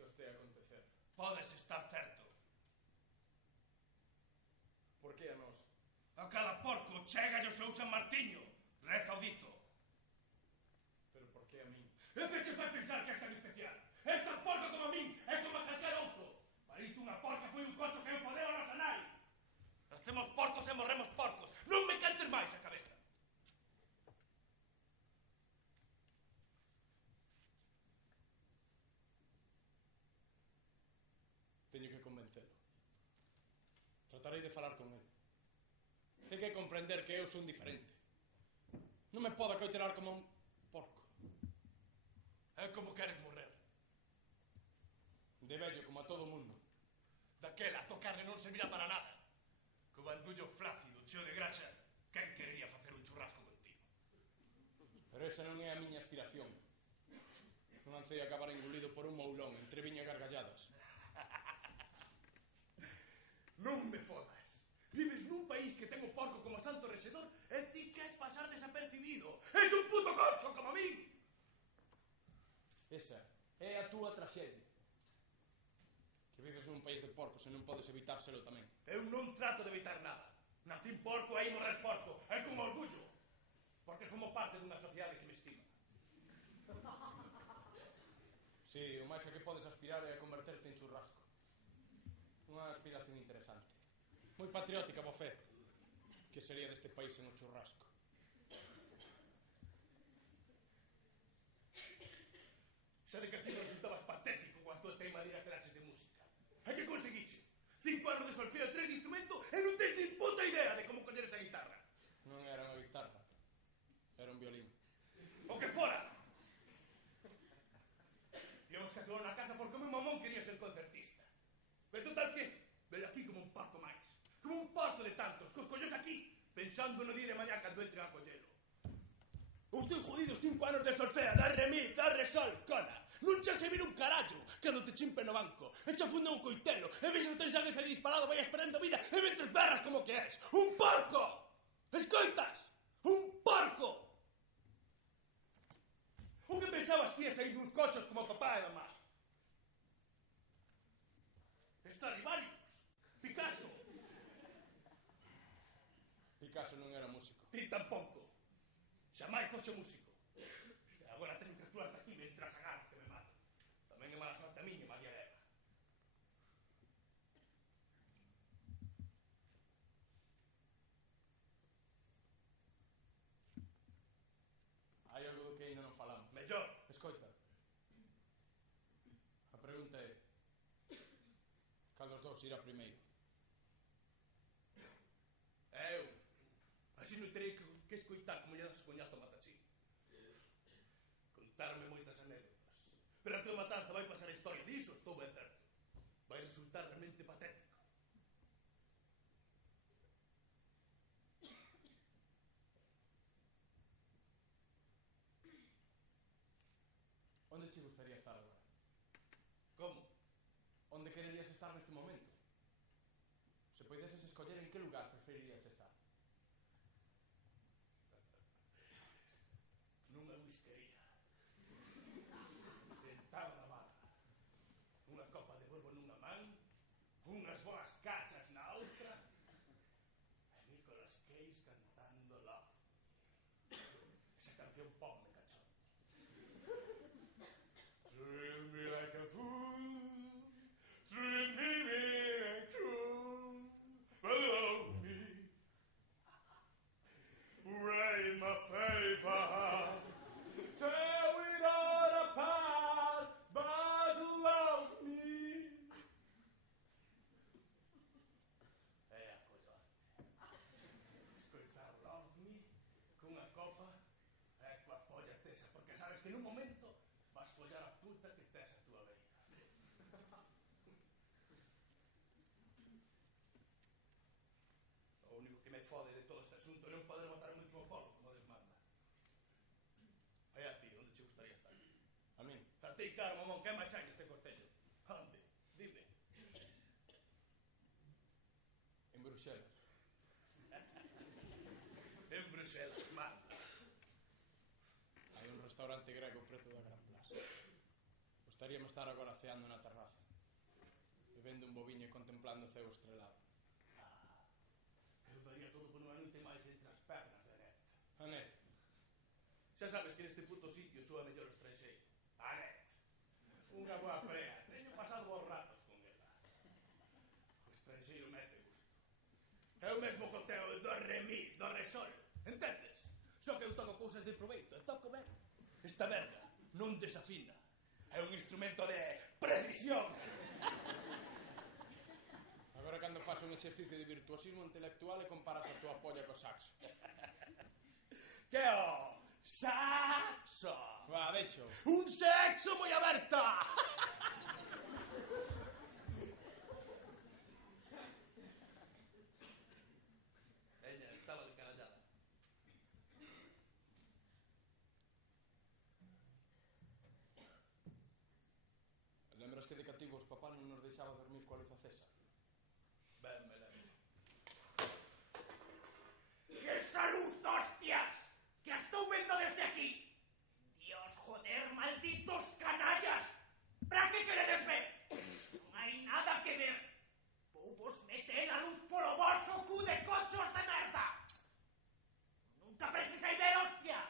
isto este a acontecer. Podes estar certo. Por que a nós? A cada porco chega o seu San Martiño. Reza o dito. Pero por que a min? E que se fai pensar que é tan especial? És tan porco como a min, é como a calquer outro. Parito unha porca foi un cocho que eu fodeu a nosa nai. Nacemos porcos e morremos porcos. Non me cantes máis a cabeza. Teño que convencelo. Tratarei de falar con el. Ten que comprender que eu son diferente. Non me podo coiterar como un porco. É como queres morrer. De vello, como a todo o mundo. Daquela, a tua carne non servirá para nada. Co bandullo flácido, cheo de grasa, quen querería facer un churrasco contigo? Pero esa non é a miña aspiración. Non ancei acabar engolido por un moulón entre viña e gargalladas. Non me fodas. Vives nun país que ten o porco como santo rexedor e ti queres pasar desapercibido. És un puto concho como a min. Esa é a túa traxedia. Que vives nun país de porcos e non podes evitárselo tamén. Eu non trato de evitar nada. Nacín porco e aí morrer porco. É con orgullo. Porque somos parte dunha sociedade que me estima. Si, o máis a que podes aspirar é a converterte en churrasco. Unha aspiración interesante. Moi patriótica, bofé. Que sería deste país en o churrasco? Xa de que a ti me resultabas patético coa tua teima de ir a clases de música. E que conseguiche? 5 anos de solfeo e 3 de instrumento e non tens nin puta idea de como coller esa guitarra. Non era unha guitarra. Era un violín. O que fora! Tivemos que aturar na casa porque o meu mamón quería ser concertista. Pero total que, veio aquí como un parco máis. Como un parco de tantos, cos collos aquí, pensando no día de mañá cando entren a collelo. Os teus jodidos 5 anos de solfea, da re mi, da re sol, cona. Non che servir un carallo cando te chimpe no banco. E che funda un coitelo, e ves o teu sangue se disparado, vai esperando vida, e mentres berras como que és. Un porco! Escoitas? Un porco! O que pensabas que ia sair duns cochos como papá e mamá? Stradivarius, Picasso. Picasso non era músico. Ti tampouco. Xamais foxe músico. E agora teño que actuarte aquí mentras agarro que me mato. Tamén é mala sorte a miña, María Eva. Hai algo do que ainda non falamos. Mellor. Escoita. A pregunta é: cal dos dous irá primeiro? Eu. Así non terei que escoitar como lle das coñazo a Matachín. Contarme moitas anécdotas. Pero a tua matanza vai pasar a historia diso, estou ben certo. Vai resultar realmente patético. Onde che gustaría estar agora? Como? Onde quererías estar neste momento? Se podeses escoller en que lugar preferirías estar? Nunha whiskería. Sentado na barra. Unha copa de borbo nunha man, unhas boas cachas na outra, e Nicolas Cage cantando Love. Esa canción pop me cachou. Thrill me like a fool, thrill me like true, but love me right in my favor. Tear it all apart, but love me. É a coisa. Escoitar Love Me cunha copa é coa polla tesa, porque sabes que nun momento vas follar a puta que tes a túa beira. O único que me fode de todo este asunto é non poder matar o último polvo como Deus manda. Vai a ti, onde che gustaría estar? A min? A ti, caro mamón, que máis hai neste cortello? Onde? Dime. En Bruxelas. En Bruxelas, manda. Hai un restaurante grego preto da Gran Plaza. Os Gustaríame estar agora ceando na terraza, bebendo un boviño e contemplando o ceo estrelado. Eu daría todo por unha noite máis entre as pernas de Anet. Anet. Xa sabes que neste puto sitio sou a mellor estranxeiro. Anet. Unha boa prea. Teño pasado bons ratos con ela. O estranxeiro mete gusto. É o mesmo coteo de do re mi, do re sol. Entendes? Só que eu toco cousas de proveito e toco ben. Esta verga non desafina. É un instrumento de precisión. Agora cando faz un exercicio de virtuosismo intelectual e comparas a túa polla co saxo. Que o saxo. Va, deixo. Un sexo moi aberta. Ella estaba de carallada. Lembras que de cativos papá non nos deixaba dormir coa luz acesa? Ben me lembro. ¡Y esa luz, hostias! ¡Que estou vendo desde aquí! ¡Dios, joder, malditos canallas! ¿Para qué queredes ver? Non hai nada que ver. Vou vos meter a luz polo vosso cu de cochos de merda. Nunca precisei ver, hostia.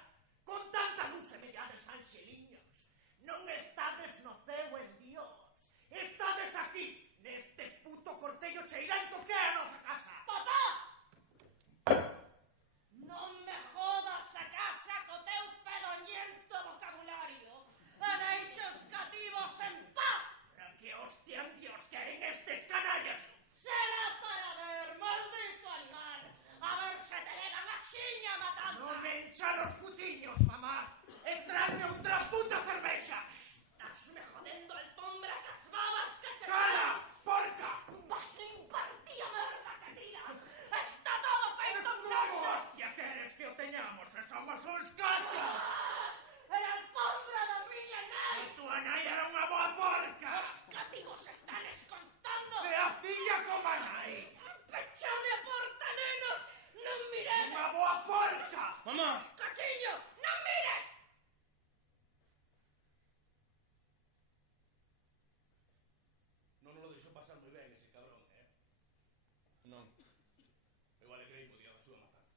Con tanta luz semellades anxeliños. Non estades no ceo en Dios. Estades aquí, neste puto cortello cheirento que é a nosa casa. Papá! Non me jodas a casa co teu fedoñento vocabulario e deixa os cativos en paz! Para que hostian Dios queren estes canallas? Será para ver, maldito animal, a ver se te levan a xiña matanza! Non me enchan os futiños, mamá. Entradme outra puta cervexa. Estás me jodendo a alfombra cas babas que te... ¡Cala, porca! Vas impartir a merda que tiras! Está todo feito un Como noso! hostia queres que o teñamos se somos uns cachos? ¡En alfombra da miña nai! A tua nai era unha boa porca. Os cativos están escontando! E a filla como a nai. ¡Pechade a porta, nenos! ¡Non miredes! Unha boa porca. Mamá! ¡Cachiño! ¡Non mires! Non nos lo deixou pasar moi ben ese cabrón, Non, Eu alegrei-me o día da súa matanza.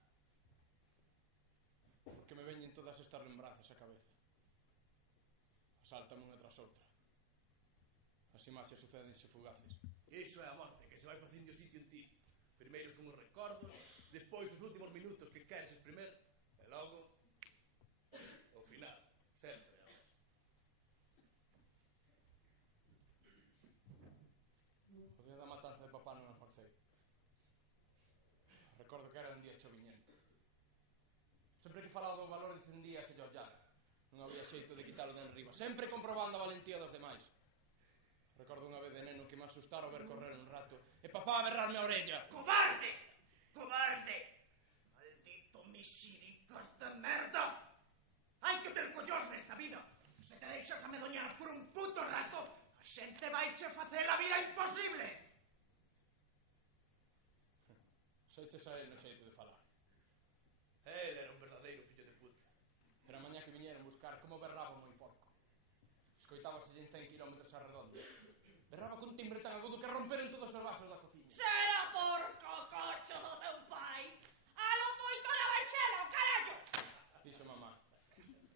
porque me veñen todas estas lembranzas á cabeza. Asáltame unha tras outra. As imaxes sucédense fugaces. Iso é a morte, que se vai facendo o sitio en ti. Primeiro son os recordos, despois os últimos minutos que queres esprimer, e logo o final, sempre a mesma. O día da matanza de papá non aparcei. Recordo que era un día choviñento. Sempre que falaba do valor encendíase o ollar. Non había xeito de quitalo de enriba. Sempre comprobando a valentía dos demais. Recordo unha vez de neno que me asustara ao ver correr un rato e papá a berrarme a orella. ¡Cobarde! ¡Cobarde! ¡Maldito mexiricos de merda! Hai que ter collós nesta vida. Se te deixas amedoñar por un puto rato, a xente vaiche facer a vida imposible. Seiches a él no xeito de falar. Él era un verdadeiro fillo de puta. Pero a mañá que viñeron buscar como berraba o moi porco. Escoitábase en 100 kilómetros arredondo. Berraba con timbre tan agudo que romperen todos os vasos da cociña. Será porco cocho do teu pai! A lo poito de baixelo, carallo! Dixo mamá.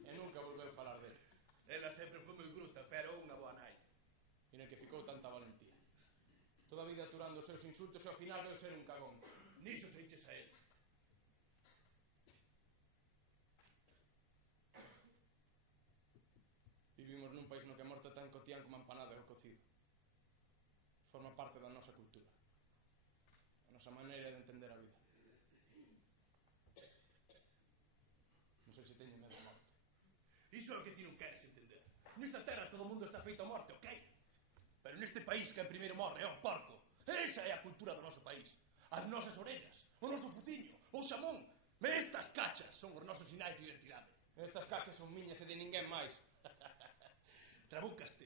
E nunca volveu falar dele. Ela sempre foi moi bruta, pero unha boa nai. Mira que ficou tanta valentía. Toda a vida aturando os seus insultos e ao final veu ser un cagón. Niso se hiches a él. Vivimos nun país no que a morte tan cotián como a empanada e o cocido. Forma parte da nosa cultura. A nosa maneira de entender a vida. Non sei se teño medo a morte. Iso é o que ti non queres entender. Nesta terra todo o mundo está feito a morte, ok? Pero neste país quen primeiro morre é o porco. Esa é a cultura do noso país. As nosas orellas, o noso fuciño, o xamón. E estas cachas son os nosos sinais de identidade. Estas cachas son miñas e de ninguén máis. Trabúcaste.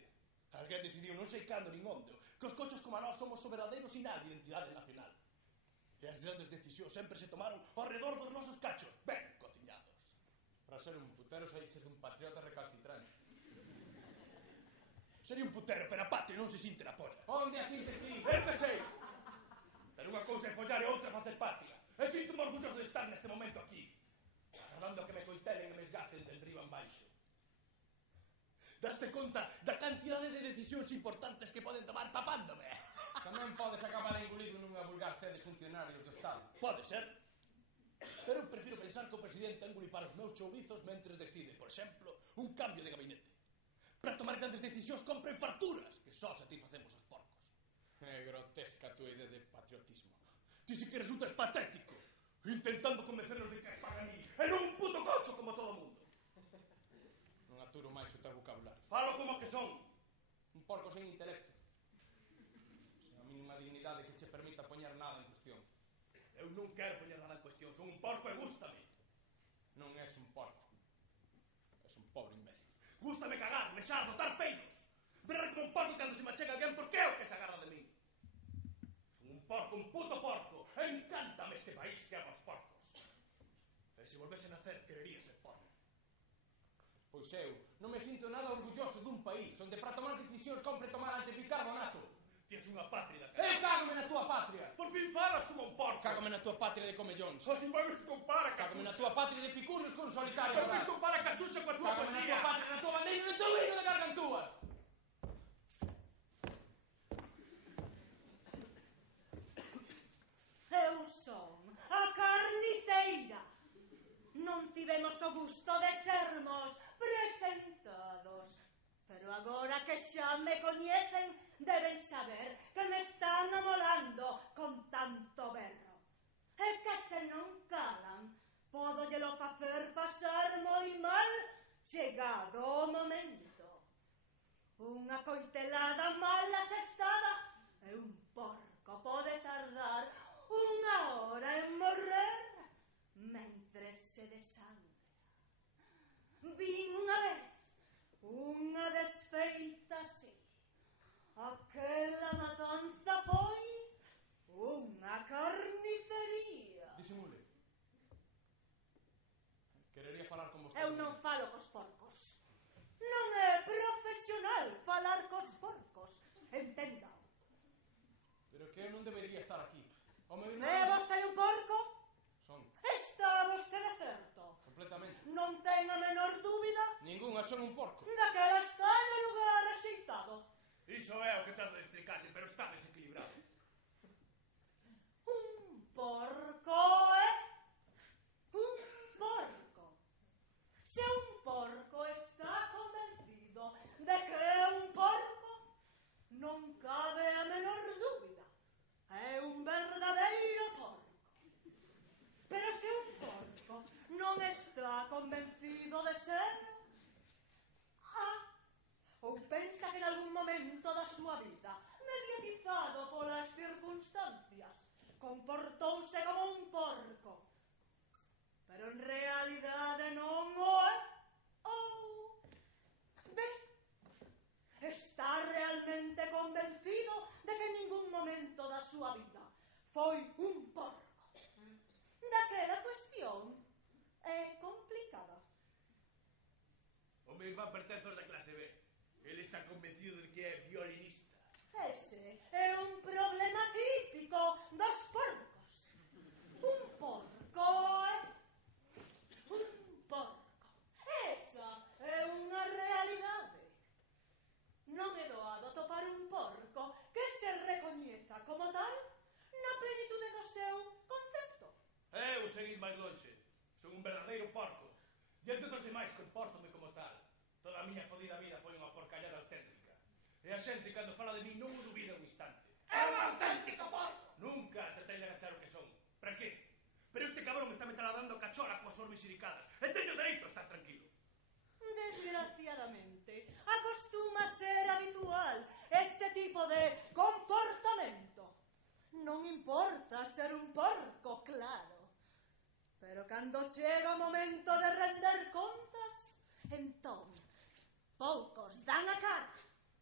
Alguén decidiu non sei cando nin onde que os cochos como a nós somos o verdadeiro sinal de identidade nacional. E as grandes decisións sempre se tomaron ao redor dos nosos cachos, ben cociñados. Para ser un putero saíches dun patriota recalcitrante. Sería un putero, pero a patria non se sinte na polla. Onde a xente ti? Que sei? Pero unha cousa é follar e outra facer patria. E sinto-me orgulloso de estar neste momento aquí, agardando a que me coitelen e me esgacen del riba en baixo. Daste conta da cantidade de decisións importantes que poden tomar papándome? Tamén podes acabar engolido nunha vulgar fe de funcionario do Estado. Pode ser. Pero eu prefiro pensar que o presidente engolipar os meus choubizos mentre decide, por exemplo, un cambio de gabinete. Para tomar grandes decisións compren farturas que só satisfacemos os porcos. É grotesca a tua idea de patriotismo. Ti si que resultas patético, intentando convencernos de que é para mí, e non un puto cocho como todo o mundo. Non aturo máis o teu vocabulario. Falo como que son. Un porco sen intelecto. Sen a mínima dignidade que che permita poñer nada en cuestión. Eu non quero poñer nada en cuestión, son un porco e gústame. Non és un porco. És un pobre imbécil. Gústame cagar, mesar, botar peidos. Berrar como un porco cando se me achega alguén porque é o que se agarra de min. Son un porco, un puto porco. E encántame este país que ama os porcos. E se volvese a nacer, querería ser porco. Pois eu non me sinto nada orgulloso dun país onde para tomar decisións compre tomar antes bicarbonato. Ti és unha patria da Eu cágome na tua patria. Por fin falas como un porco. Cágome na tua patria de comellóns. Ai, vai me estompar a Cágome na cachucha. tua patria de picurros con solitario. Vai me estompar a cachucha coa tua Cágame na tua poesía. patria, na tua bandeira, no teu hino de gargantúa. Eu son a carniceira. Non tivemos o gusto de sermos presentados, pero agora que xa me coñecen, deben saber que me están amolando con tanto berro. E que se non calan, pódollelo facer pasar moi mal, chegado o momento. Unha coitelada mal asestada e un porco pode tardar 1 hora en morrer mentre se desangra. Vin unha vez unha desfeita así. Aquela matanza foi unha carnicería. Disimule. Querería falar con vostede. Eu non falo cos porcos. Non é profesional falar cos porcos. Entendao. Pero que eu non debería estar aquí. O meu irmán... É vostede un porco? Son, Está vostede certo. completamente. Non ten a menor dúbida Ningunha, son un porco. daquela está no lugar axeitado. Iso é o que trato de explicarle, pero está desequilibrado. Un porco é un porco. Se un porco está convencido de que é un porco, non cabe a menor dúbida. É un verdadeiro porco. Pero se un porco non está convencido de ser, ou pensa que en algún momento da súa vida, mediatizado polas circunstancias, comportouse como un porco, pero en realidade non o é, ou ben, está realmente convencido de que en ningún momento da súa vida foi un porco. Daquela cuestión é complicada. O meu irmán pertence aos da clase B. Ele está convencido de que é violinista. Ese é un problema típico dos porcos. Un porco é un porco. Esa é unha realidade. Non é doado topar un porco que se recoñeza como tal na plenitude do seu concepto. Eu seguir máis longe. Son un verdadeiro porco. Diante dos demais compórtome como tal. Toda a miña fodida vida foi unha porcallada auténtica. E a xente, cando fala de mí, non o dubida un instante. É un auténtico porco! Nunca te teño agachar o que son. Para qué? Pero este cabrón me está me taladando cachora coas formas xiricadas. E teño dereito a estar tranquilo. Desgraciadamente, acostuma ser habitual ese tipo de comportamento. Non importa ser un porco, claro. Pero cando chega o momento de render contas, entón, poucos dan a cara.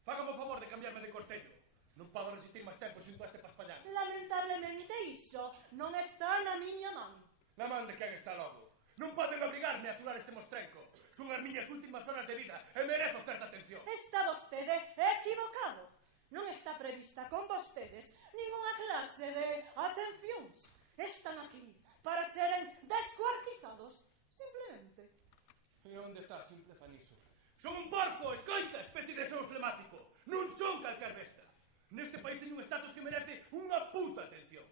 Fágame o favor de cambiarme de cortello. Non podo resistir máis tempo xunto a este paspallán. Lamentablemente iso non está na miña man. Na man de quen está logo. Non poden obrigarme a aturar este mostrenco. Son as miñas últimas horas de vida e merezo certa atención. Está vostede está prevista con vostedes ningunha clase de atencións. Están aquí para seren descuartizados, simplemente. E onde está a simpleza niso? Son un porco, escoita, especie de son flemático. Non son calquer besta. Neste país teño un estatus que merece unha puta atención.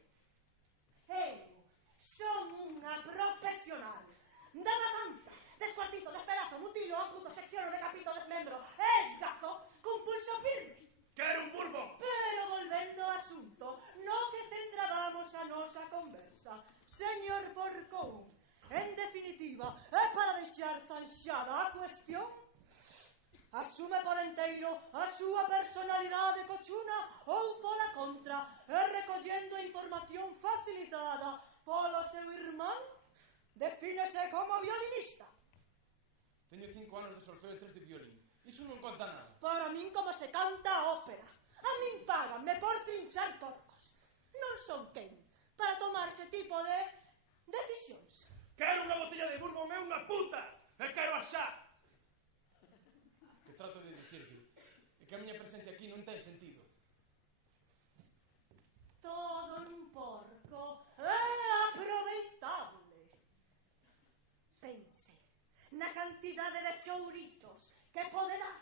Eu son unha profesional da matanza, descuartizo, despedazo, mutilo, amputo, secciono, decapito, desmembro, esgazo, con pulso firme. Quero un Bourbon. Pero volvendo ao asunto, no que centrábamos a nosa conversa, señor Porcón, en definitiva, é para deixar zanxada a cuestión. Asume por enteiro a súa personalidade cochuna ou pola contra, e recollendo a información facilitada polo seu irmán, defínese como violinista. Teño 5 anos de solfeo e 3 de violín. Iso non conta nada. Para min como se canta a ópera. A min páganme por trinchar porcos. Non son quen para tomar ese tipo de decisións. Quero unha botella de Bourbon e unha puta. E quero a xa. Que trato de dicirlle é que a miña presencia aquí non ten sentido. Todo un porco é aproveitable. Pense na cantidade de chourizos que pode dar.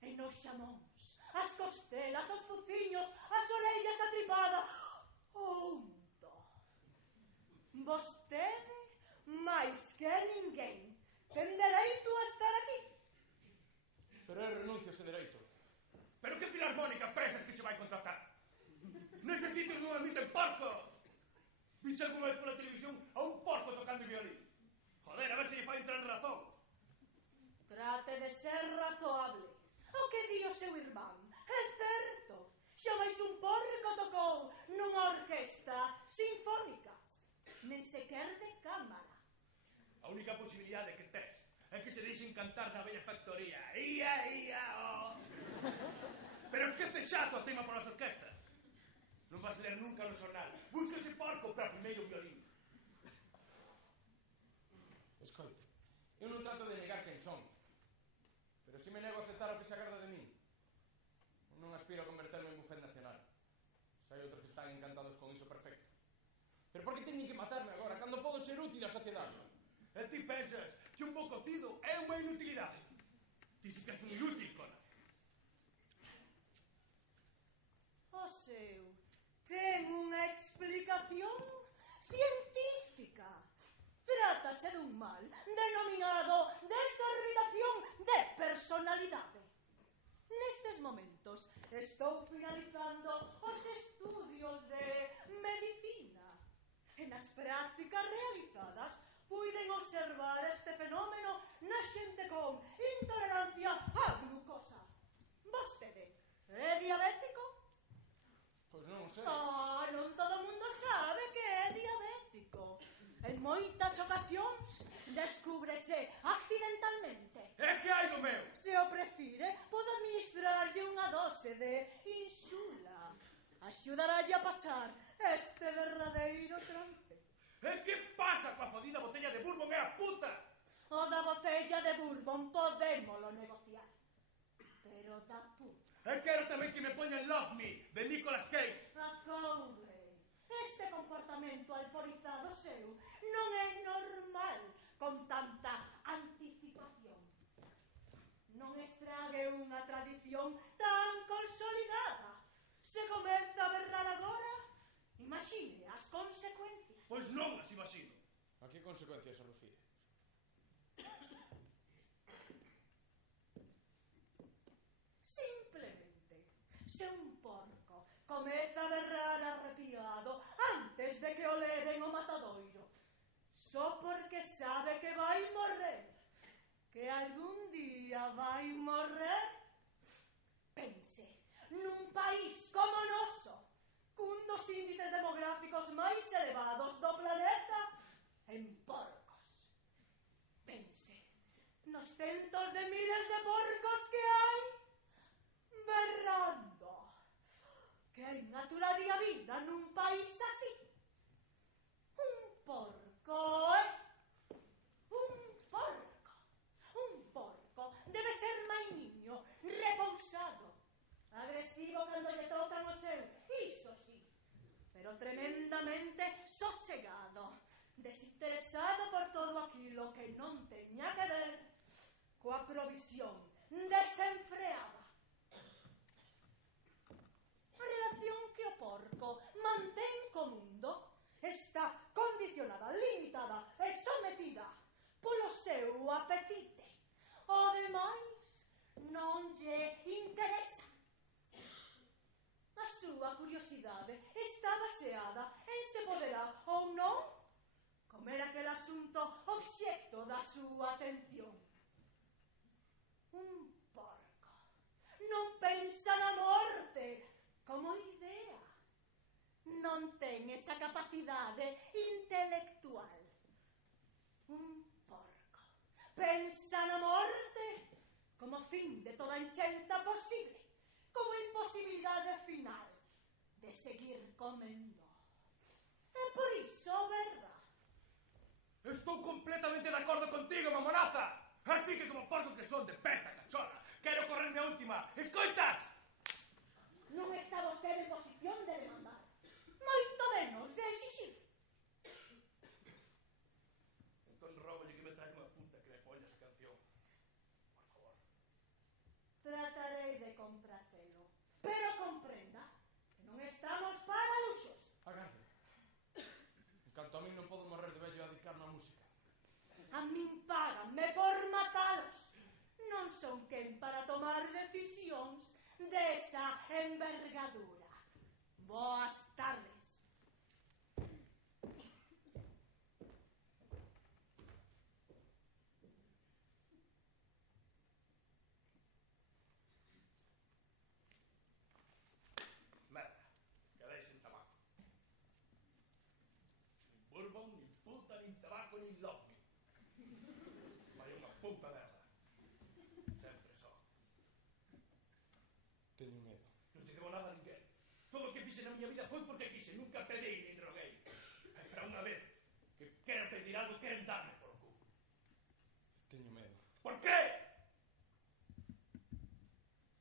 E nos xamóns, as costelas, os fuciños, as orellas atripadas, o unto. Vostede, máis que ninguén, ten dereito a estar aquí. Pero eu renuncio a ese dereito. Pero que filarmónica pensas que che vai contratar? Nese sitio non emiten porcos. Viche algunha vez pola televisión a un porco tocando violín? Joder, a ver se lle fai entrar en razón. Trate de ser razoable. O que di o seu irmán é certo. Xamais un porco tocou nunha orquesta sinfónica. Nen sequer de cámara. A única posibilidade que tes é que te deixen cantar na bella factoría. Ia, ia, oh. Pero esquece xa a tua tema polas orquestas. Non vas ler nunca no xornal. Busca ese porco para primeiro violín. Escoite, eu non trato de negar quen son. Pero si me nego a aceptar o que se agrada de min. Non aspiro a converterme en buffet nacional. Se hai outros que están encantados con iso, perfecto. Pero por que teñen que matarme agora, cando podo ser útil á sociedade? E ti pensas que un bo cocido é unha inutilidade? Ti si que és un inútil, cona. O seu ten unha explicación científica. Trátase dun mal denominado desorbitación de personalidade. Nestes momentos estou finalizando os estudios de medicina. E nas prácticas realizadas puiden observar este fenómeno na xente con intolerancia á glucosa. Vostede é diabético? Pois non sei. Non todo o mundo sabe que é diabético. En moitas ocasións descúbrese accidentalmente. E que hai do meu? Se o prefire, podo administrarlle unha dose de insula. Axudaralle a pasar este verdadeiro trance. E que pasa coa fodida botella de Bourbon e a puta? O da botella de Bourbon podémolo negociar. Pero da puta. E quero tamén que me poñan Love Me, de Nicolas Cage. Acoure. Este comportamento alporizado seu non é normal con tanta anticipación. Non estrague unha tradición tan consolidada. Se comeza a berrar agora, imagine as consecuencias. Pois non as imagino. A que consecuencias se refire? Simplemente, se un porco comeza a berrar arrepiado antes de que o leven ao matadoiro, só porque sabe que vai morrer, que algún día vai morrer, pense, nun país como o noso, cun dos índices demográficos máis elevados do planeta, en porcos. Pense nos centos de miles de porcos que hai berrando. Quen aturaría a vida nun país así? Un porco, un porco. Un porco debe ser mainiño, repousado, agresivo que cando lle tocan o seu, iso sí, pero tremendamente sosegado, desinteresado por todo aquilo que non teña que ver coa provisión desenfreada. A relación que o porco mantén co mundo está condicionada, limitada e sometida polo seu apetite. O demais non lle interesa. A súa curiosidade está baseada en se poderá ou non comer aquel asunto obxecto da súa atención. Un porco non pensa na morte como idea. Non ten esa capacidade intelectual. Un porco pensa na morte como fin de toda enchenta posible, como imposibilidade final de seguir comendo. E por iso berra. Estou completamente de acordo contigo, mamonaza. Así que como porco que son de pesa, cachorra, quero correrme a última. Escoitas? Non está vostede en posición de demandar, moito menos de exixir. Entón rógolle que me trae unha puta que le poña esa canción. Por favor. Tratarei de compracelo, pero comprenda que non estamos para luxos. Agarde. En canto a min non podo morrer de vello a dedicarme á música. A min páganme por matalos. Non son quen para tomar decisións desa envergadura. Boas tardes. Merda, quedei sen tabaco. Nin bourbon, nin puta, nin tabaco, nin love me. Vai unha puta merda. Sempre só. Teño medo. Non te debo nada a ninguén. Todo o que fixe na miña vida foi porque quise. Nunca pedei nin roguei. E para unha vez que quero pedir algo, queren darme por cu. Teño medo. Por qué?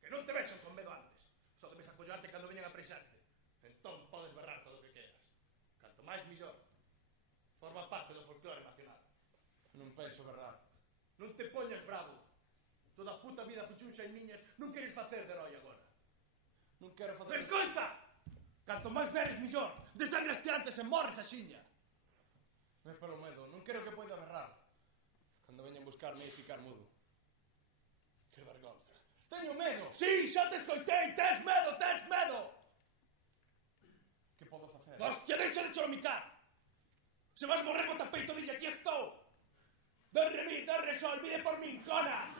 Que non te vexan con medo antes. Só debes acollarte cando veñan a presarte. Entón podes berrar todo o que queras. Canto máis millor. Forma parte do folclore nacional. Non penso berrar. Non te poñas bravo. Toda a puta vida fuchun xa en miñas. Non queres facer de roi agora. Non quero facer... Escoita! Canto máis veres millor. Desangraste antes e morres axiña. É polo medo. Non quero que poida berrar. Cando veñan buscarme e ficar mudo. Que vergonza. Teño medo! Sí, xa te escoitei. Tes medo, tes medo. Que podo facer? Hostia, deixa de choromicar. Se vas morrer bota peito, dille aquí estou. Darre mí, darre sol, mide por min, cona.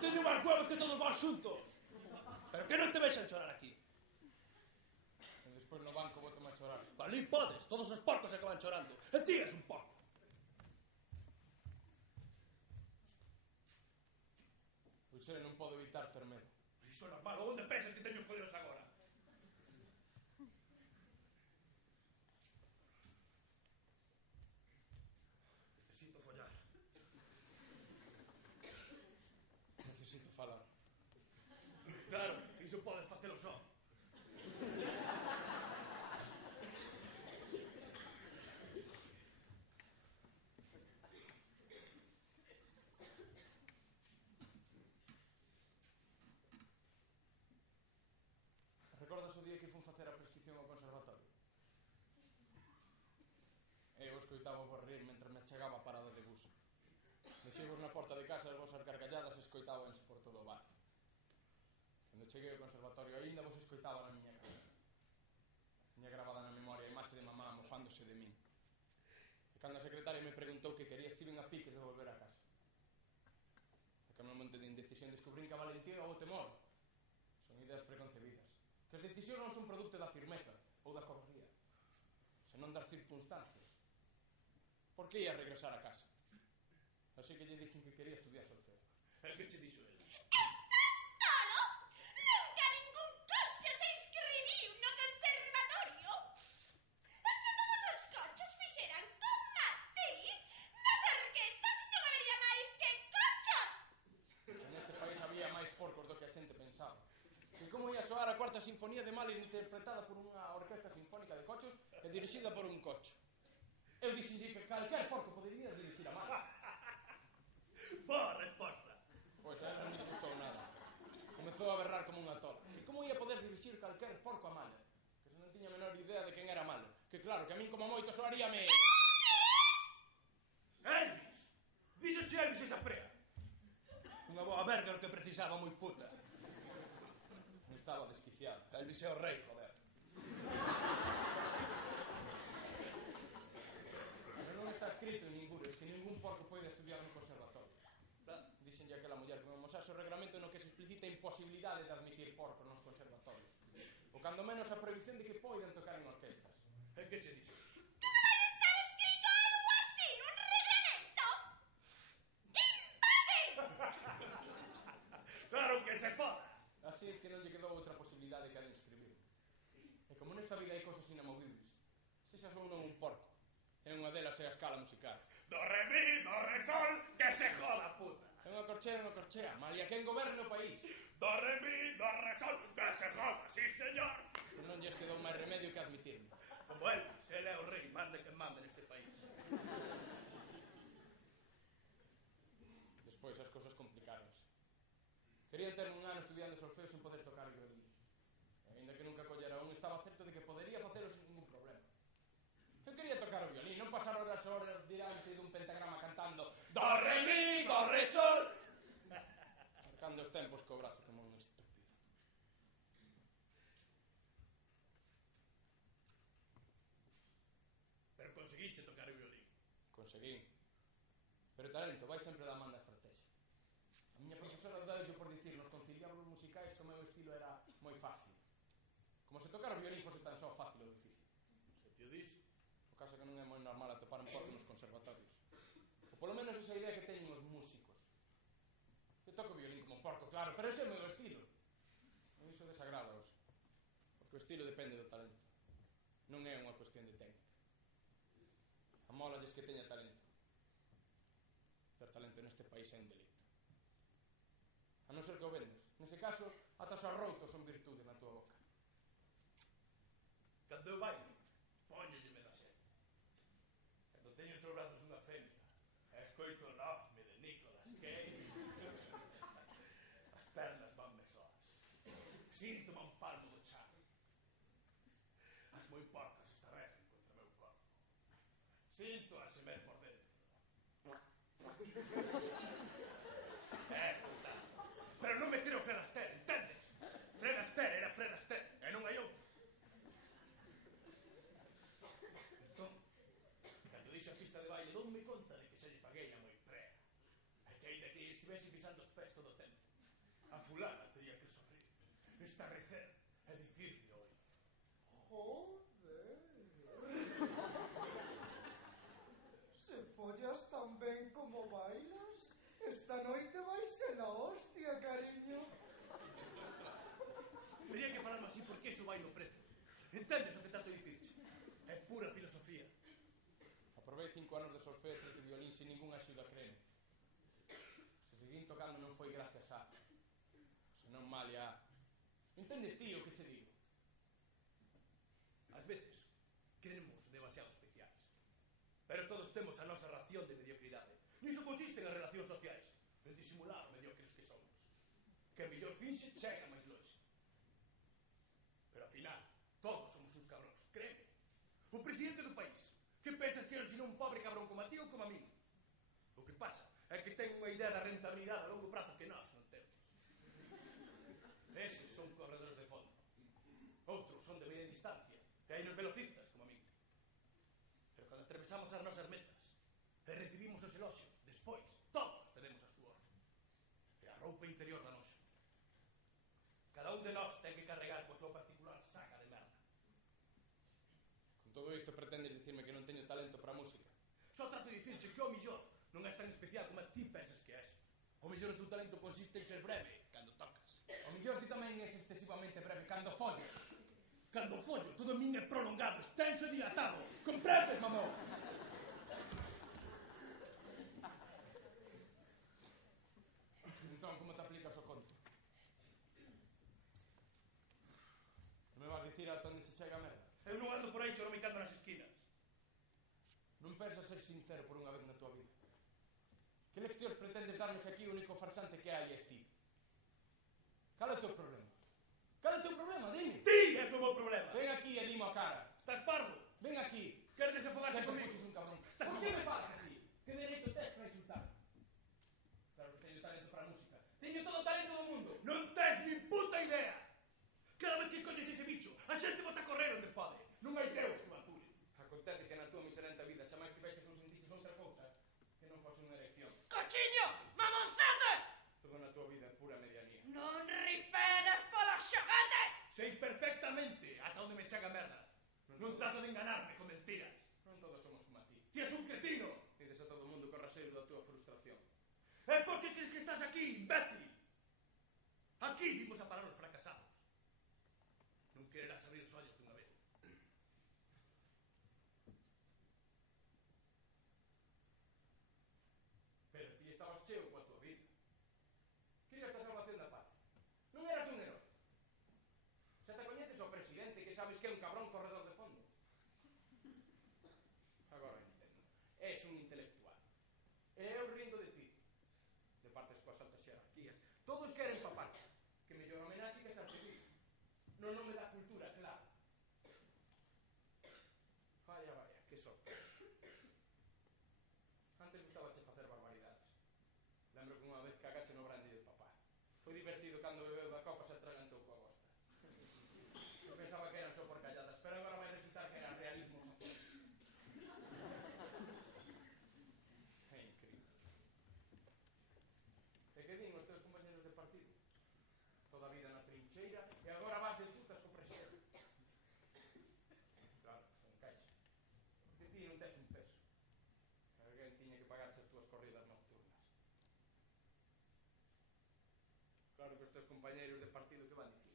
Teño máis huevos que todos vos xuntos. Pero que non te vexan chorar aquí. E despois no banco botome a chorar. Ali podes, todos os porcos acaban chorando. E ti és un porco. Pois non podo evitar ter medo. Iso é normal, onde pensas que teño os collos agora? Necesito follar. Necesito falar. Claro, iso podes facelo só. Recordas o día que fun facer a prescripción ao conservatorio? Eu escoitaba vos rir mentre me chegaba a parada de bus. Mexevos na porta de casa e vos as gargalladas escoitábanse por todo o bar. Cando cheguei ao conservatorio aínda vos escoitaba na miña casa. Tiña grabada na memoria a imaxe de mamá mofándose de min. E cando a secretaria me preguntou que quería, estiven a piques de volver a casa. E cando un monte de indecisión descubrín que a valentía ou o temor son ideas preconcebidas. Que as decisións non son produto da firmeza ou da cobardía, senón das circunstancias. Por que ia regresar a casa? Así que lle dixen que quería estudiar solfeo. E que che dixo el? Estás tolo? Nunca ningún concho se inscribiu no conservatorio. Se todos os conchos fixeran con Matei, nas orquestas non habería máis que conchos. Neste país había máis porcos do que a xente pensaba. E como ia soar a cuarta cuarta sinfonía de Mahler interpretada por unha orquesta sinfónica de cochos e dirixida por un cocho. Eu dixenlle que calquer porco podería dirixir a Mahler. Boa resposta. Pois a él non me gustou nada. Comezou a berrar como unha tola. Que como ia poder dirixir calquer porco a Mahler? Que se non tiña a menor idea de quen era Mahler. Que claro, que a min como moito soaríame... Elvis! Díxoche Elvis esa prea. Unha boa verga o que precisaba moi puta. Non estaba desquiciado. Elvis é o rei, joder. Pero non está escrito en ningures que ningún porco pode estudiar no conservatorio. Dixenlle aquela muller que me mosase o reglamento no que se explicita a imposibilidade de admitir porco nos conservatorios. Ou cando menos a prohibición de que poidan tocar en orquestas. E que che dixo? ¿Cómo vai estar escrito algo así nun reglamento? ¡Impábil! Claro que se foda. Así que non lle quedou outra posibilidade que a de inscribir. E como nesta vida hai cosas inamovibles, se xa son non un porco, e unha delas é a escala musical. Do re mi, do re sol, que se joda puta. É unha corchea, malia quen goberne o país. Do re mi, do re sol, que se joda, sí señor. E non lles quedou máis remedio que admitirme. Como Elvis, ele é o rei, mande que mande neste país. Despois as cosas complicaronse. Querían ter un ano estudiando solfeo sen poder tocar o violín. E aínda que nunca collera un, estaba certo de que podería facelo sen ningún problema. Eu quería tocar o violín, non pasar horas diante dun pentagrama cantando do re mi, do re sol, marcando os tempos co brazo como un estúpido. Pero conseguiche tocar o violín. Conseguín. Pero talento vai sempre da man da estrategia. A miña profesora dá por dicir nos conciliábulos musicais que o meu estilo era moi fácil. Como se tocar o violín fose tan só fácil ou difícil. Se te o dixo. O caso que non é moi normal atopar un porco nos conservatorios. Ou polo menos esa idea que teñen os músicos. Eu toco o violín como un porco, claro, pero ese é o meu estilo. E iso desagradaos. Porque o estilo depende do talento. Non é unha cuestión de técnica. Amólalles que teña talento. Ter talento neste país é un delito. A non ser que o vendes. Nese caso, ata os arroutos son virtude na túa boca. Cando eu bailo, póñolleme da xente. Cando teño entre os brazos unha femia, e escoito Love Me de Nicolas Cage, as pernas vanme soas. Síntome un palmo do chan. As moi porcas estarrecen contra o meu corpo. Sinto a semer por dentro. É fantástico. Pero non me quero Fred Astaire, entendes? Fred Astaire era Fred Astaire, e non hai outro. Entón, cando dixo a pista de baile, donme conta de que se lle paguei a moi prea. E que ainda que estivese pisando os pés todo o tempo, a fulana tería que sorrir, estarrecer e dicirme oi. Joder. Se follas tan ben como bailas, esta noite vai ser la hostia, cariño. Tería que falarme así porque iso vai no prezo. Entendes o que trato de dicirche? É pura filosofía. Aprobei 5 anos de solfeo e de violín sin ningunha axuda, creme. Se seguín tocando non foi gracias a, senón malia a. Entendes, tío, que che digo? Ás veces, queremos demasiado especiais. Pero todos temos a nosa ración de mediocridade. Niso consisten as relacións sociais, en disimular o mediocres que somos. Que mellor finxe chega máis longe. Pero ao final, todos somos uns cabróns, créeme. O presidente do país, que pensas que é sino un pobre cabrón como a ti ou como a min? O que pasa é que ten unha idea da rentabilidade a longo prazo que nós non temos. Eses son corredores de fondo. Outros son de media distancia, e hai nos velocistas como a min. Pero cando atravesamos as nosas metas e recibimos os eloxios, despois todos cedemos a suor. E a roupa interior da nosa. Cada un de nós ten que carregar coa súa particular saca de merda. Con todo isto pretendes dicirme que non teño talento para a música? Só trato de dicirche que o millor non és tan especial como a ti pensas que és. O mellor o teu talento consiste en ser breve cando tocas. O mellor ti tamén és excesivamente breve cando follas. Cando follo, todo min é prolongado, extenso e dilatado. Comprendes, mamón? Entón, como te aplicas o conto? bicho romicando nas esquinas. Non pensas ser sincero por unha vez na tua vida? Que leccións pretendes darme se aquí o único farsante que hai é ti? Cal é o teu problema? Cal é o teu problema? Dime. Ti és o meu problema. Ven aquí e dimo a cara. Estás parvo? Ven aquí. Queres desafogarte Sempre comigo? fuches un cabrón. Estás Por que loco. me falas así? Que dereito tes para insultar? Claro que teño talento para a música. Teño todo o talento do mundo. Non tes nin puta idea. Cada vez que colles ese bicho, a xente bota a correr onde pode. Non hai Deus que me ature. Acontece que na tua miserenta vida xa máis tiveches ou sentiches outra cousa que non fose unha elección. Cochiño, mamonzete! Todo na tua vida é pura medianía. Non riferes polos xoguetes! Sei perfectamente ata onde me chega a merda. Non trato de enganarme con mentiras. Non todos somos como a ti. Ti és un cretino. Dices a todo o mundo co raseiro da tua frustración. É porque crees que estás aquí, imbécil. Aquí vimos a parar os fracasados. Non quererás abrir os ollos dunha vez. Pero ti estabas cheo coa tua vida. Querías a salvación da patria. Non eras un héroe. Xa te coñeces ao presidente que sabes que é un cabrón corredor de fondos. Agora entendo. És un intelectual. E eu rindo de ti. De partes coas altas xerarquías. Todos queren papar. Que mellor homenaxe que sacrificio. No nome da cultura, claro. Vaya, vaya, que sorpresa. Antes gustabache facer barbaridades. Lembro que unha vez cagache no brandy del papá. Foi divertido cando bebeu da copa se atragantou coa bosta. Eu pensaba que eran só por calladas, pero agora vai resultar que era realismo social. É incrível. E que din os teus compañeros de partido? Toda a vida na trincheira e agora vas de putas co presidente. Claro, son caixa. Porque ti non tes un peso. Alguén tiña que pagarche as túas corridas nocturnas. Claro que os teus compañeros de partido que van dicir.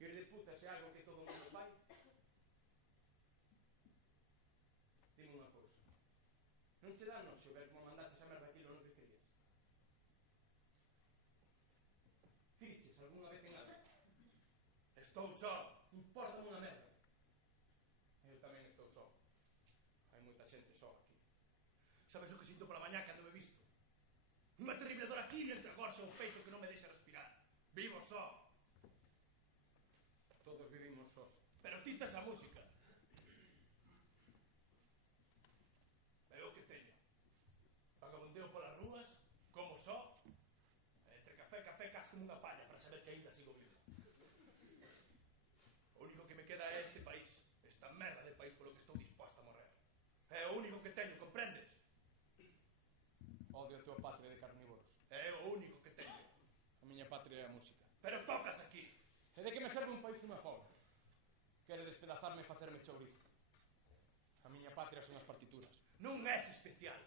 Ir de putas é algo que todo o mundo fai. Dime unha cousa. Non che dá noxo ver como mandaches a merda aquilo no que querías? Criches algunha vez en algo? Estou só. Importa unha merda. Eu tamén estou só. Hai moita xente só aquí. Sabes o que sinto pola mañá cando me visto? Unha terrible dor aquí entre a gorxa ao peito que non me deixa respirar. Vivo só. Todos vivimos sós. Pero ti tes a música. É o que teño. Vagabundeo polas rúas, como só, e entre café e café casco unha palla para saber que aínda sigo vivo. O único que me queda é este país. Esta merda de país polo que estou disposta a morrer. É o único que teño, comprendes? Odio a tua patria de carnívoros. É o único que teño. A miña patria é a música. Pero tocas aquí. E de que me serve un país que me afoga? Quere despedazarme e facerme chourizo. A miña patria son as partituras. Non és especial.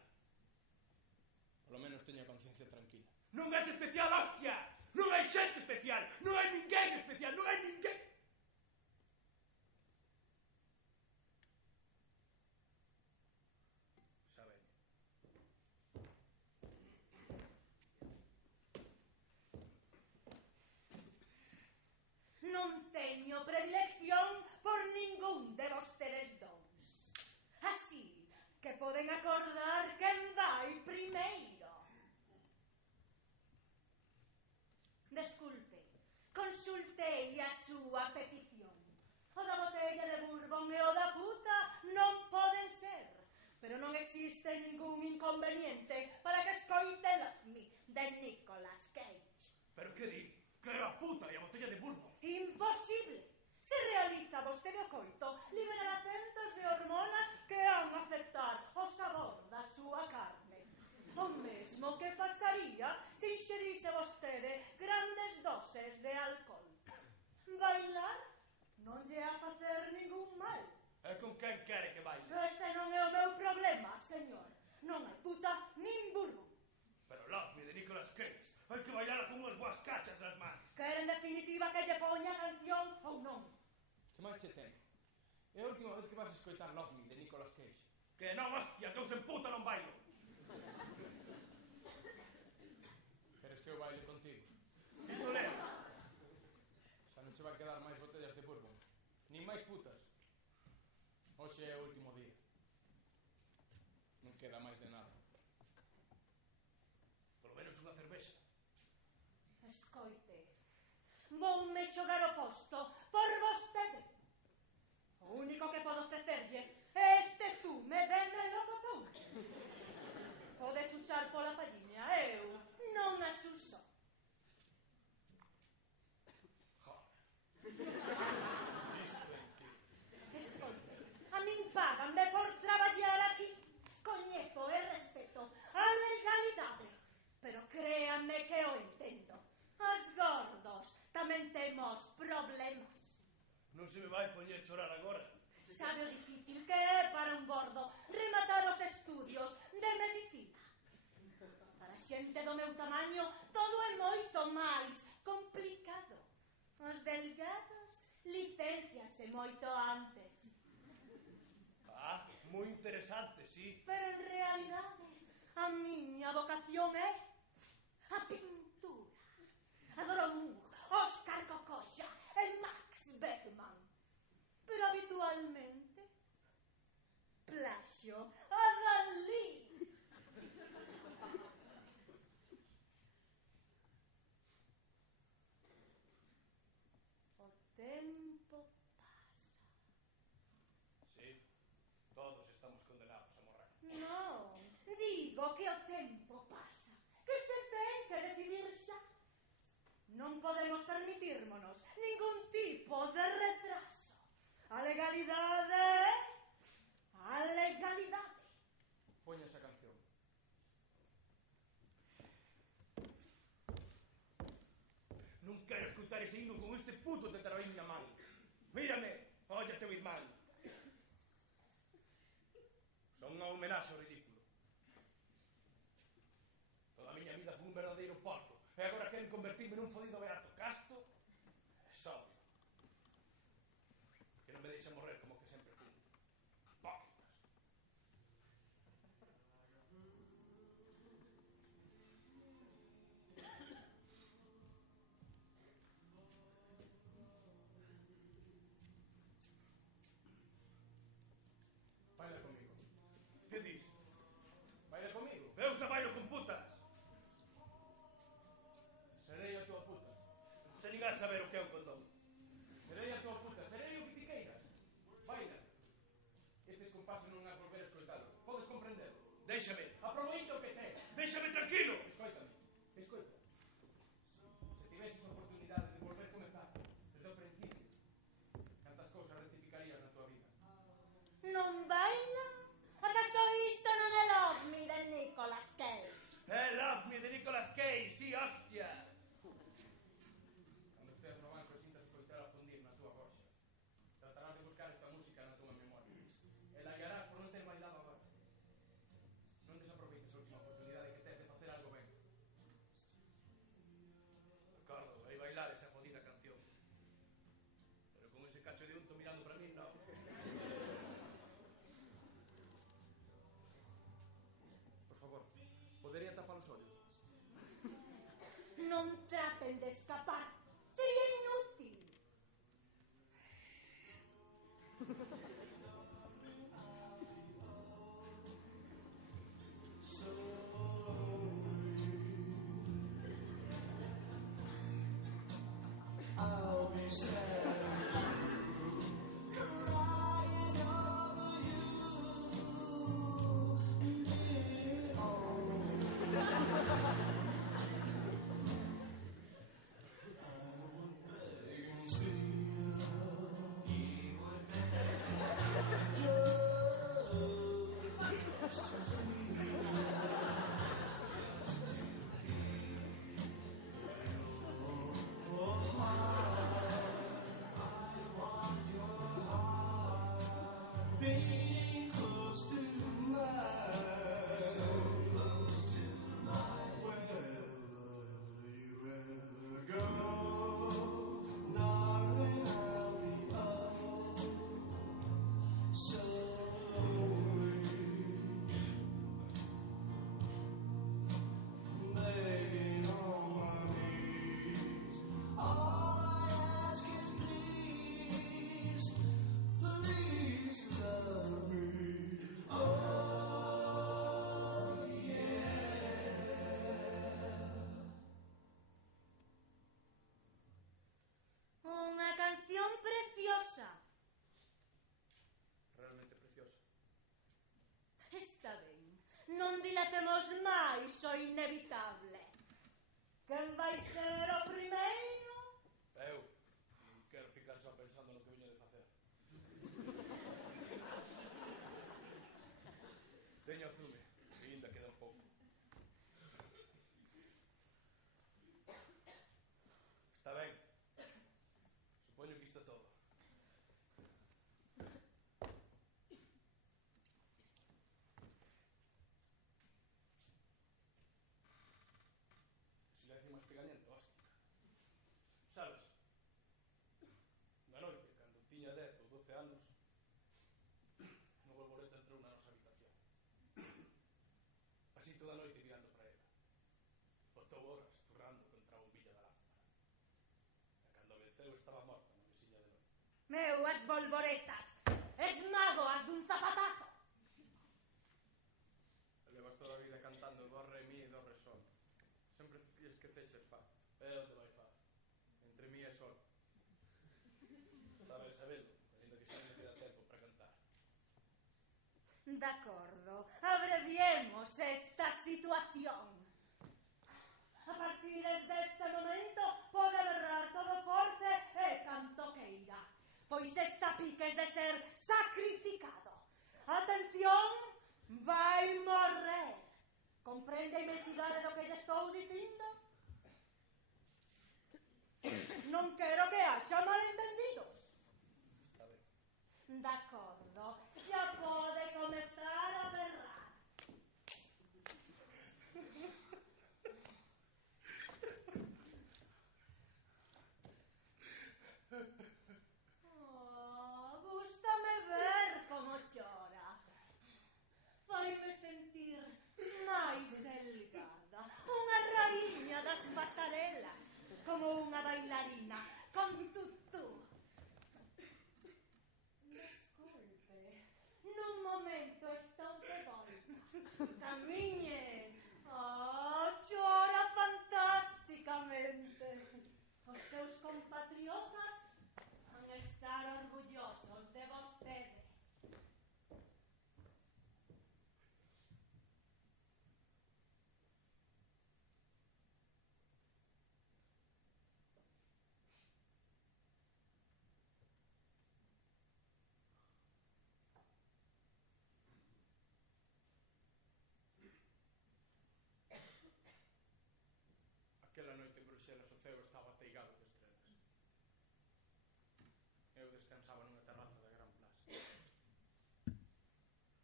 Polo menos teño a conciencia tranquila. Non és especial, hostia! Non hai xente especial! Non hai ninguén especial! Non hai ninguén! Xa veño. Non teño predilección por ningún de vostedes dous. Así que poden acordar quen vai primeiro. Desculpe, consultei a súa petición. O da botella de Bourbon e o da puta non poden ser, pero non existe ningún inconveniente para que escoite Love Me de Nicolas Cage. Pero que di? Quero a puta e a botella de Bourbon. Imposible. Se realiza vostede o coito, liberará centos de hormonas que han a afectar o sabor da súa carne. O mesmo que pasaría se inxerise vostede grandes doses de alcohol. Bailar non lle a facer ningún mal. E con quen quere que baile? Ese non é o meu problema, señor. Non hai puta nin Bourbon. Pero Love Me de Nicolas Cage. Hai que bailar con unhas boas cachas nas mans. Quer en definitiva que lle poña a canción ou non? Que máis che ten? É a última vez que vas a escoitar Love Me de Nicolas Cage. Que non, hostia, que eu sen puta non bailo. Queres que eu baile contigo? Ti toleras. Xa non che van quedar máis botellas de Bourbon. Nin máis putas. O Hoxe é o último día. Non queda máis de nada. Polo menos unha cervexa. Escoite, voume xogar o posto por vostede. O único que podo ofrecerlle é este zume de melocotón. Pode chuchar pola palliña, eu non as uso. Escoite, a min páganme por traballar aquí. Coñezo e respeto a legalidade, pero créanme que o entendo. Os gordos tamén temos problemas. Non se me vai poñer chorar agora. Sabe o difícil que é para un gordo rematar os estudios de medicina. Para xente do meu tamaño todo é moito máis complicado. Os delgados licéncianse moito antes. Ah, moi interesante, sí. Pero en realidade a miña vocación é a pintura. Adoro Munch, Óscar Kokoschka e Max Beckmann. Pero habitualmente plaxio a Dalí. O tempo pasa. Sí, todos estamos condenados a morrer. Non, digo que o tempo pasa, que se ten que decidir xa. Non podemos permitírmonos ningún tipo de retraso. A legalidade é a legalidade. Poña esa canción. Non quero escutar ese himno con este puto tetarabín na man. Mírame, óllate o irmán. Son unha homenaxe ao ridículo. Toda a miña vida fui un verdadeiro porco e agora queren convertirme nun fodido beato casto e sobrio. Que non me deixa morrer como que sempre fui. Hipócritas. Baila comigo. Que dis? Baila comigo. Eu xa bailo con putas. Serei a tua puta. Se nin a saber o que é un condón. Serei a tua puta. Serei o que ti queiras. Baila. Estes compases non has volver a escoitalos. Podes comprendelo. Déixame. Aproveita o que tes. Déixame tranquilo. Escoítame. Escoita. Se tiveses a oportunidade de volver a comezar desde o principio, cantas cousas rectificarías na tua vida. Non baila? Acaso isto non é Love Me de Nicolas Cage? Love Me de Nicolas Cage, sí, hostia. Cando esteas no banco e sintas o coitelo a fundir na tua gorxa, tratarás de buscar esta música na tua memoria. E la guiarás por non ter bailado agora. Non desaproveites a última oportunidade que tes de facer algo ben. Ricardo, vai bailar esa fodida canción. Pero con ese cacho de unto mirando para mí, no. Por favor, podería tapar os ollos? Non traten de escapar. Sería inútil. I'll be sad, crying over you, dear. Oh. Veremos máis o inevitable. Quen vai ser o primeiro? Eu non quero ficar só pensando no que viña de facer. Teño zume, e ainda queda un pouco. Está ben. Supoño que isto é todo. Silencio máis pegañento, hostia. Sabes? Na noite, cando tiña 10 ou 12 anos, no Bolboreta entrou na nosa habitación. Así toda a noite mirando para ela. Botou horas turrando contra a bombilla da lámpara. E cando venceu estaba morta na mesiña de noite. Meu, as bolboretas. Esmágoas dun zapatazo. Levas toda a vida cantando do, re, mi e do, re, sol. Sempre esqueceches fa. E onde vai fa? Entre mi e sol. Está ben sabelo, ainda que xa non me queda tempo para cantar. De acordo, abreviemos esta situación. A partir deste momento pode berrar todo forte e canto queira, pois está piques de ser sacrificado. Atención, vai morrer. Comprende a inmensidade do que lle estou dicindo? Non quero que haxa malentendidos. Está ben. De acordo, xa pode comezar a berrar. Oh, gústame ver como chora. Faime sentir máis delgada, unha raíña das pasarelas, como unha bailarina con tutú. Desculpe, nun momento estou de volta. Camiñe. Oh, chora fantásticamente. Os seus compatriotas van estar orgullosos de vostede. Aquela noite en Bruxelas o ceo estaba ateigado de estrelas. Eu descansaba nunha terraza da Gran Plaza.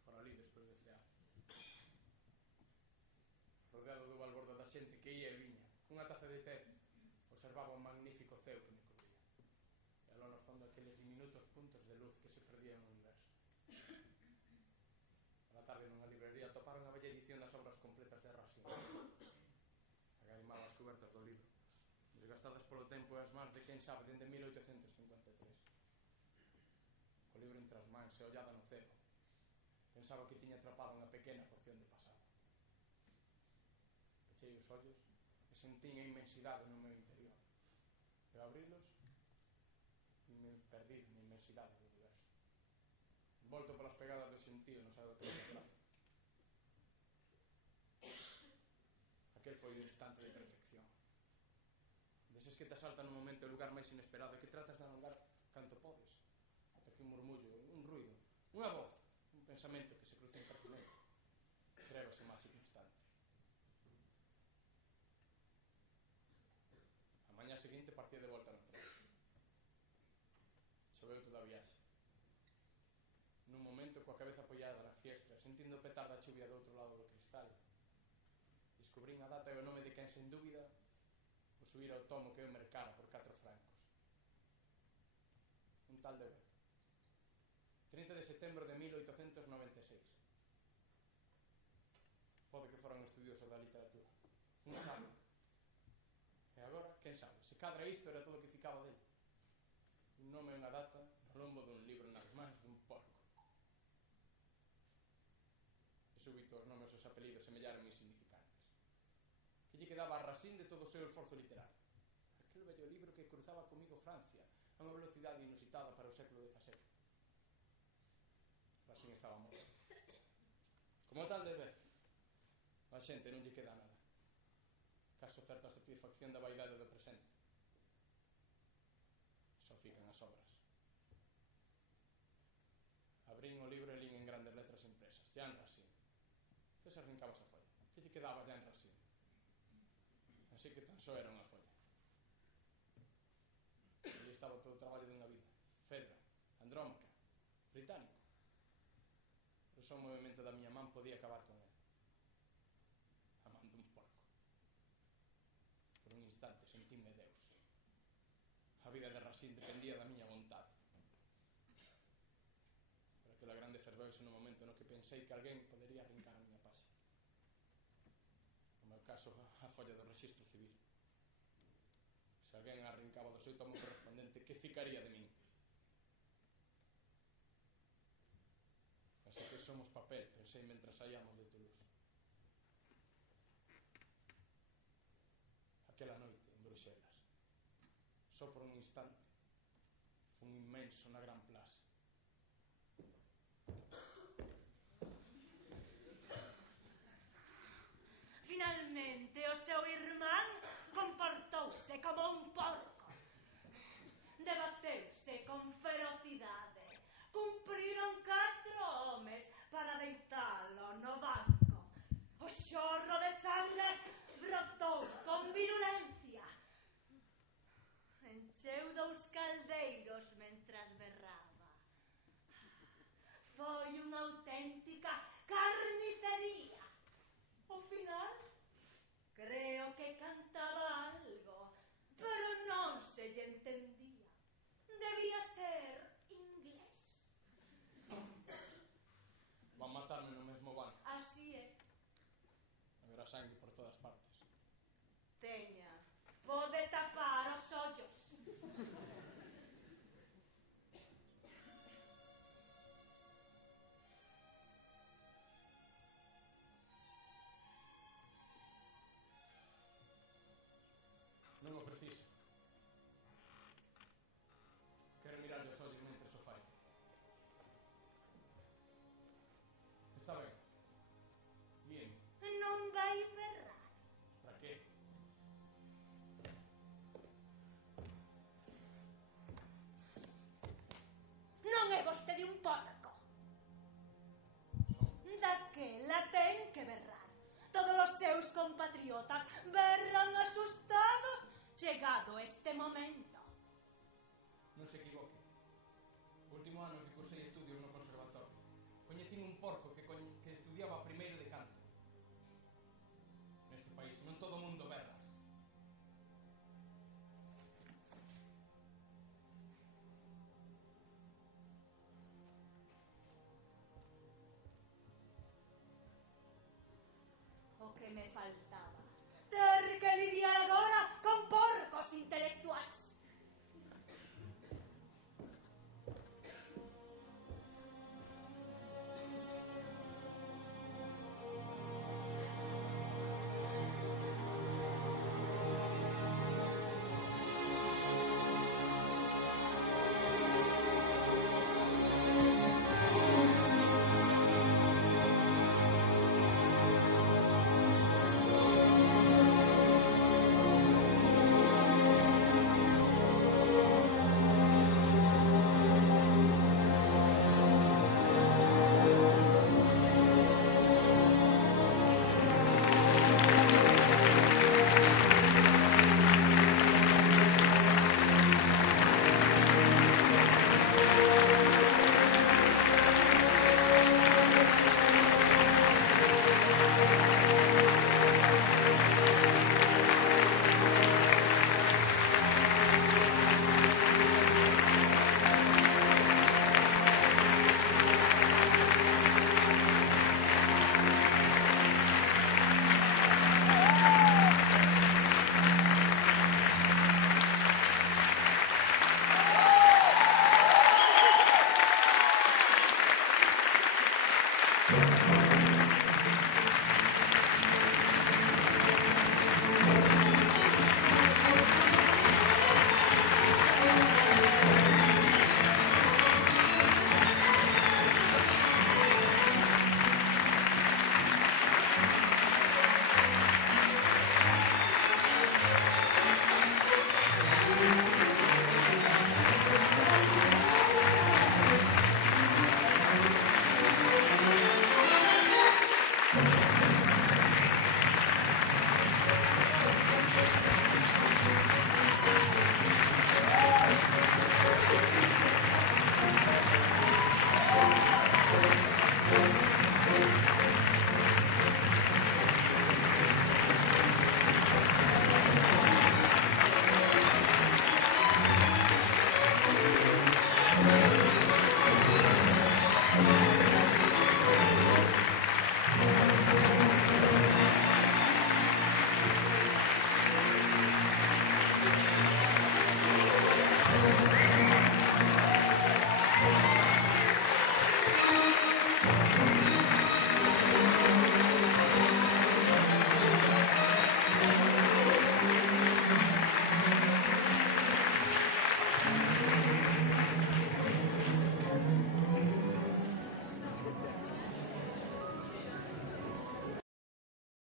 Fora ali despois de cear. Rodeado do balbordo da xente que ia e viña, cunha taza de té, observaba un magnífico ceo que me cubría. E aló no fondo aqueles diminutos puntos de luz que se perdían no universo. A tarde nunha librería atoparon a bella edición das obras completas de Racine. Agarimaba as cubertas do libro, desgastadas polo tempo e as mans de quen sabe dende 1853. Co libro entre as mans e ollada no ceo, pensaba que tiña atrapado unha pequena porción de pasado. Pechei os ollos e sentín a inmensidade no meu interior. E ao abrilos, me perdí na inmensidade do universo. Envolto polas pegadas do xentío no seu do prazo. Aquel foi o instante de perfección. Deses que te asalta no momento o lugar máis inesperado e que tratas de alongar canto podes, ata que un murmullo, un ruido, unha voz, un pensamento que se cruza impertinente, creva ese máxico instante. A mañá seguinte partía de volta no tren. Choveu toda a viaxe. Nun momento, coa cabeza apoiada na fiestra, sentindo petar da chuvia do outro lado do cristal, descubrín a data e o nome de quen, sen dúbida, o subira ao tomo que eu mercara por 4 francos. Un tal de ver. 30 de setembro de 1896. Pode que fora un estudioso da literatura. Un sabe. E agora, quen sabe? Se cadra isto era todo o que ficaba dele. Un nome e unha data no lombo dun libro nas mans dun porco. E súbito os nomes e os apelidos semellaron insignificantes. Que lle quedaba a Racine de todo o seu esforzo literario? Aquel bello libro que cruzaba comigo Francia a unha velocidade inusitada para o século XVII. Racine estaba morto. Como tal de ver, a A xente non lle queda nada. Caso certa satisfacción da vaidade do presente. Só fican as obras. Abrín o libro e lín en grandes letras impresas. Jean Racine. Que se arrancabas a folla? Que lle quedaba Jean Racine? Así que tan só era unha folla. Ali estaba todo o traballo dunha vida. Fedra, Andrómaca, Británico. Pero só o movimento da miña man podía acabar con ele. Amando un porco. Por un instante sentíme Deus. A vida de Racine dependía da miña vontade. Pero aquela grande ferveuse no momento no que pensei que alguén podería arrincar a miña paxe. No meu caso, a folla do rexistro civil. Se alguén arrincaba do seu tomo correspondente, que ficaría de min? Así que somos papel, pensei mentras saíamos de Toulouse. Aquela noite en Bruxelas, só por un instante, fun inmenso na gran plaza. Finalmente o seu irmán comportouse como un porco. Debateuse con ferocidade. Cumpriron 4 homes para deitalo no banco. O xorro de sangue brotou con virulencia. Encheu 2 caldeiros mentras berraba. Foi unha auténtica carnicería. Ao final, creo que cantaba algo, pero non se lle entendía. Debía ser inglés. Van matarme no mesmo banco. Así é. Haberá sangue por todas partes. Teña, pode tapar os ollos. Non o preciso. Quero mirar os ollos mentres o fai. Está ben. Bien. Non vai berrar. Para qué? Non é vostede un porco. Daquela ten que berrar. Todos os seus compatriotas berran asustados chegado este momento. Non se equivoque. O último ano que cursei estudios no conservatorio, coñecín un porco que estudiaba primeiro de canto. Neste país non todo o mundo berra. O que me faltaba. Ter que lidiar agora con porcos intelectuais. Thank you.